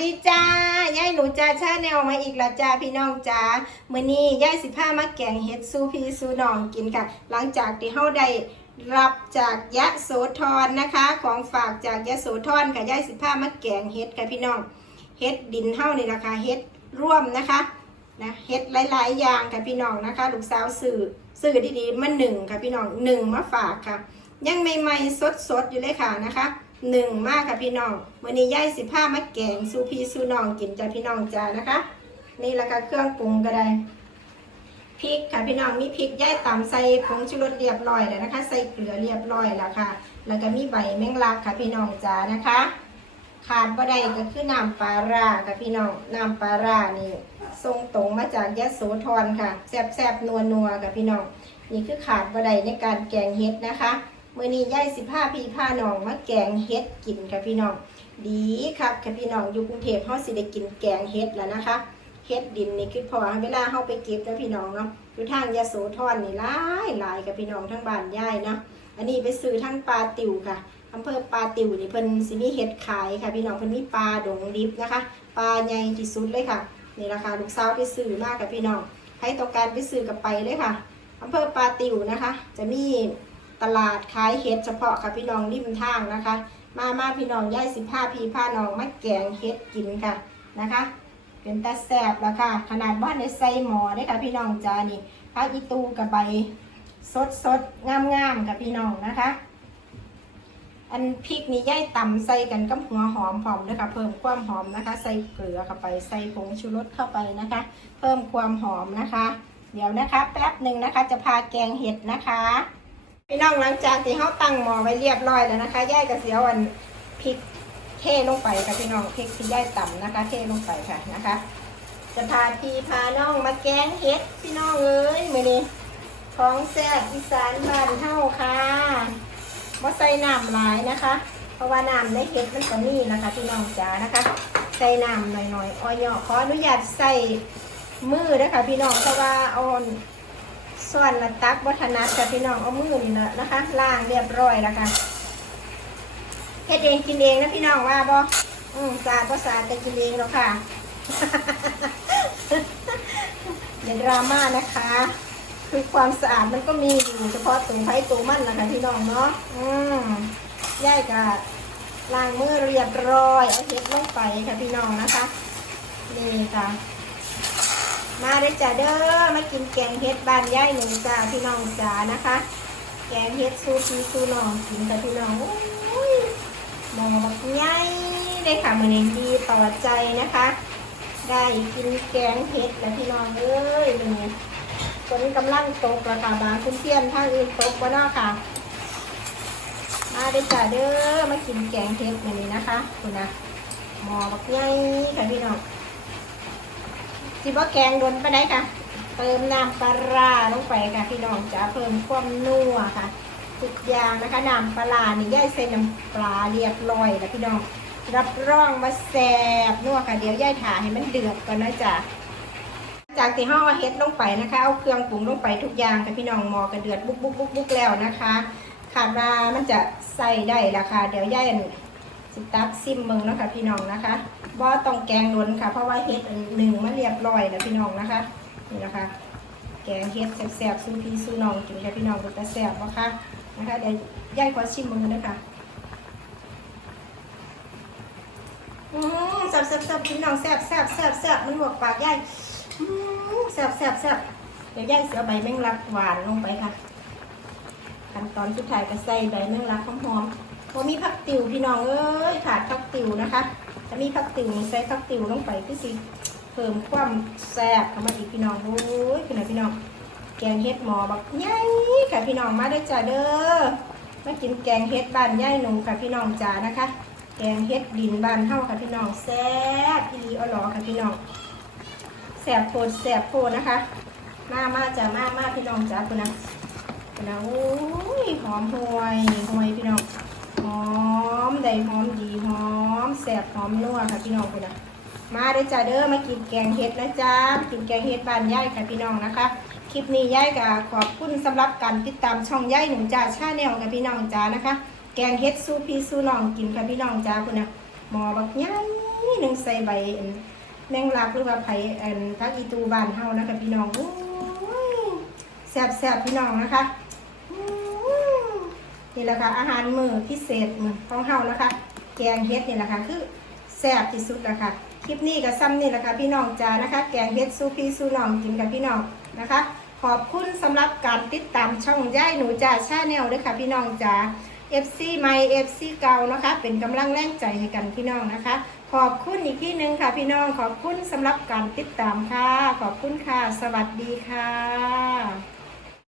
ดีจ้ายายหนูจ้าชาแนลมาอีกล้วจ้าพี่น้องจ้ามื้อนี้ยายสิพามาแกงเห็ดซูพี่ซูน้องกินค่ะ หลังจากที่เฮาได้รับจากยะโสธรนะคะ ของฝากจากยะโสธรค่ะยายสิพามาแกงเห็ดค่ะพี่น้องเห็ดดินเฮานี่นะคะเห็ดร่วมนะคะนะเห็ดหลายๆอย่างค่ะพี่น้องนะคะลูกสาวสื่อสื่อดีๆมาหนึ่งค่ะพี่น้องหนึ่งมาฝากค่ะ ยังใหม่ๆสดๆอยู่เลยค่ะนะคะ หนึ่งมากค่ะพี่น้องวันนี้ย่ายสิผ้ามาแกงซูพีซูน้องกินจ้าพี่น้องจ้านะคะ นี่แหละค่ะเครื่องปรุงก็ได้พริกค่ะพี่น้องมีพริกย่ายตำใส่ผงชูรสเรียบร้อยแล้วนะคะ ใส่เกลือเรียบร้อยแล้วค่ะ แล้วก็มีใบแมงลักค่ะพี่น้องจ้านะคะ ขาดบ่ได้ก็คือน้ำปลาร่าค่ะพี่น้องน้ำปลาร่านี่ทรงตรงมาจากยะโสธรค่ะแซ่บๆนัวค่ะพี่น้องนี่คือขาดบ่ได้ในการแกงเห็ดนะคะ มื้อนี้ย่ายสิผ้าพี่ผ้าน้องมาแกงเห็ดกินค่ะพี่น้อง ดีครับค่ะพี่น้องอยู่กรุงเทพเฮาสิได้กินแกงเห็ดแล้วนะคะเห็ดดินนี่คือพอเวลาเฮาไปเก็บแล้วพี่น้องเนาะอยู่ทางยะโสธรนี่หลายหลายกับพี่น้องทั้งบ้านย่ายเนาะอันนี้ไปซื้อทางปลาติวค่ะอำเภอปลาติวนี่เพิ่นสิมีเห็ดขายค่ะ พี่น้องเพิ่นมีปลาดงดิบนะคะ ปลาใหญ่ที่สุดเลยค่ะนี่ราคาลูกสาวไปซื้อมากกับพี่น้องใครต้องการไปซื้อกับไปเลยค่ะอำเภอปลาติวนะคะ จะมี ตลาดขายเห็ดเฉพาะค่ะพี่น้องริมทางนะคะ มามาพี่น้องย่ายสิบผ้าพีผ้าน้องมาแกงเห็ดกินค่ะนะคะ เป็นตาแสบแล้วค่ะ ขนาดบ้านในใส่หมอได้ค่ะพี่น้องจ้านี่พักอีตูกับใบสดสดงามงามๆกับพี่น้องนะคะ อันพริกนี่ย่ายตำใส่กันกับหัวหอมหอมด้วยค่ะเพิ่มความหอมนะคะ ใส่เกลือเข้าไปใส่ผงชูรสเข้าไปนะคะ เพิ่มความหอมนะคะ เดี๋ยวนะคะ แป๊บหนึ่งนะคะจะพาแกงเห็ดนะคะ พี่น้องหลังจากที่เขาตั้งหม้อไว้เรียบร้อยแล้วนะคะย่ายกระเสียวอันพริกเทลงไปค่ะพี่น้องพริกที่ย่ายต่ำนะคะ เทลงไปค่ะนะคะ จะพาพี่พาน้องมาแกงเห็ดพี่น้องเอ้ยมือนี้ของแซ่บอีสานบ้านเฮาค่ะว่าใส่น้ำหลายนะคะ เพราะว่าน้ำในเห็ดมันก็มีนะคะพี่น้องจ๋านะคะ ใส่น้ำหน่อยๆอ้อยขออนุญาตใส่มือนะคะพี่น้องเพราะว่าเออน ส่วนละตักวัฒนัดกับพี่น้องเอามือนี่นะนะคะล้างเรียบร้อยแล้วค่ะเฮ็ดเองกินเองนะพี่น้องว่าบ่อืมสาบ่สาดก็กินเองแล้วค่ะอย่าดราม่านะคะ คือความสะอาดมันก็มีอยู่เฉพาะตัวไผ่ตัวมันนะคะพี่น้องเนาะอืมย่ายกับล้างมือเรียบร้อยเอาเห็ดลงไปค่ะพี่น้องนะคะ นี่ค่ะ มาได้จ้าเด้อมากินแกงเห็ดบ้านย่ายหนึ่งจ้าพี่น้องจ้านะคะ แกงเห็ดซูชีซูน้องกินค่ะพี่น้องโอ้ยมอบักใหญ่เลยค่ะมือนี้ดีต่อใจนะคะ ได้กินแกงเห็ดแล้วพี่น้องเอ้ยมือนี้ฝนกำลังตกราคาบางคุณเพี้ยนทางอื่นตกก็น่าค่ะ มาได้จ้าเด้อมากินแกงเห็ดมือนี้นะคะคุณนะมอบักใหญ่ค่ะพี่น้อง สิบ่แกงโดนไปได้ค่ะ เติมน้ำปลาร้าลงไปค่ะพี่น้องจะเพิ่มความนัวค่ะทุกอย่างนะคะน้ำปลาร้านี่ย่ายใส่น้ำปลาเรียบร้อยแล้วพี่น้องรับรองมาแซ่บนัวค่ะเดี๋ยวย่ายถ่าให้มันเดือดก่อนนะจ๊ะจากที่ห้อเฮ็ดลงไปนะคะเอาเครื่องปรุงลงไปทุกอย่างค่ะพี่น้องหมอกระเดือดบุกบุกบุกบุกแล้วนะคะขาดว่ามันจะใส่ได้ละค่ะเดี๋ยวย่าย สิตักซิมเมืองนะคะพี่น้องนะคะบ่ต้องแกงล้นค่ะ เพราะว่าเฮ็ดอันหนึ่งมาเรียบร้อยแล้วพี่น้องนะคะนี่นะคะ แกงเฮ็ดแซ่บๆสู้พี่สู้น้องกินค่ะพี่น้องก็จะแซ่บบ่คะนะคะเดี๋ยวย่ายขอชิมเมืองนะคะอืมแซ่บแซ่บแซ่บพี่น้องแซ่บแซ่บแซ่บแซ่บมันหวกปากย่ายอืมแซ่บแซ่บแซ่บเดี๋ยวย่ายเสียใบแมงลักหวานลงไปค่ะขั้นตอนสุดท้ายก็ใส่ใบแมงลักหอมๆ พอมีผักติ๋วพี่น้องเอ้ยขาดผักติ๋วนะคะถ้ามีผักติ๋วใส่ผักติ๋วลงไปคือสิเพิ่มความแซ่บเข้ามาอีกพี่น้องโอ้ยพี่น้องพี่น้องแกงเฮ็ดหมอบักใหญ่ค่ะพี่น้องมาได้จ้าเด้อมากินแกงเฮ็ดบ้านย่ายหนูค่ะพี่น้องจ๋านะคะ แกงเฮ็ดดินบ้านเฮาค่ะพี่น้องแซ่บพี่ลีเอาหลอค่ะพี่น้องแซ่บโพดแซ่บโพดนะคะ มามาจ้ามามาพี่น้องจ๋าคุณนะคุณนะโอ้ยหอมห่วยห่วยพี่น้อง มได้หอมดีหอมแสบหอมนัวค่ะพี่น้องคุณนะมาเด้จ้าเด้อมากินแกงเห็ดนะจ๊ะกินแกงเห็ดบ้านย่ายค่ะพี่น้องนะคะ คลิปนี้ย่ายก็ขอบคุณสำหรับการติดตามช่องย่ายหนูจ้าชาแนลค่ะพี่น้องจ้านะคะ แกงเห็ดสู้พี่สู้น้องกินค่ะพี่น้องจ้าคุณนะหมอบักใหญ่หนึ่งใส่ใบแมงลักหรือว่าไผ่อันพักอีตูบ้านเฮานะคะพี่น้องแซ่บแซ่บพี่น้องนะคะ นี่แหละค่ะอาหารมือพิเศษมือของเฮานะคะ แกงเฮ็ดนี่แหละค่ะคือแซ่บที่สุดแล้วค่ะคลิปนี้ก็ซ้ำนี่แหละค่ะพี่น้องจ้านะคะ แกงเฮ็ดสู้พี่สู้น้องกินกับพี่น้องนะคะ ขอบคุณสำหรับการติดตามช่องย่ายหนูจ้าชาแนลด้วยค่ะพี่น้องจ้า FC ใหม่ FC เก่านะคะ เป็นกำลังแรงใจให้กันพี่น้องนะคะ ขอบคุณอีกที่หนึ่งค่ะพี่น้องขอบคุณสำหรับการติดตามค่ะ ขอบคุณค่ะ สวัสดีค่ะ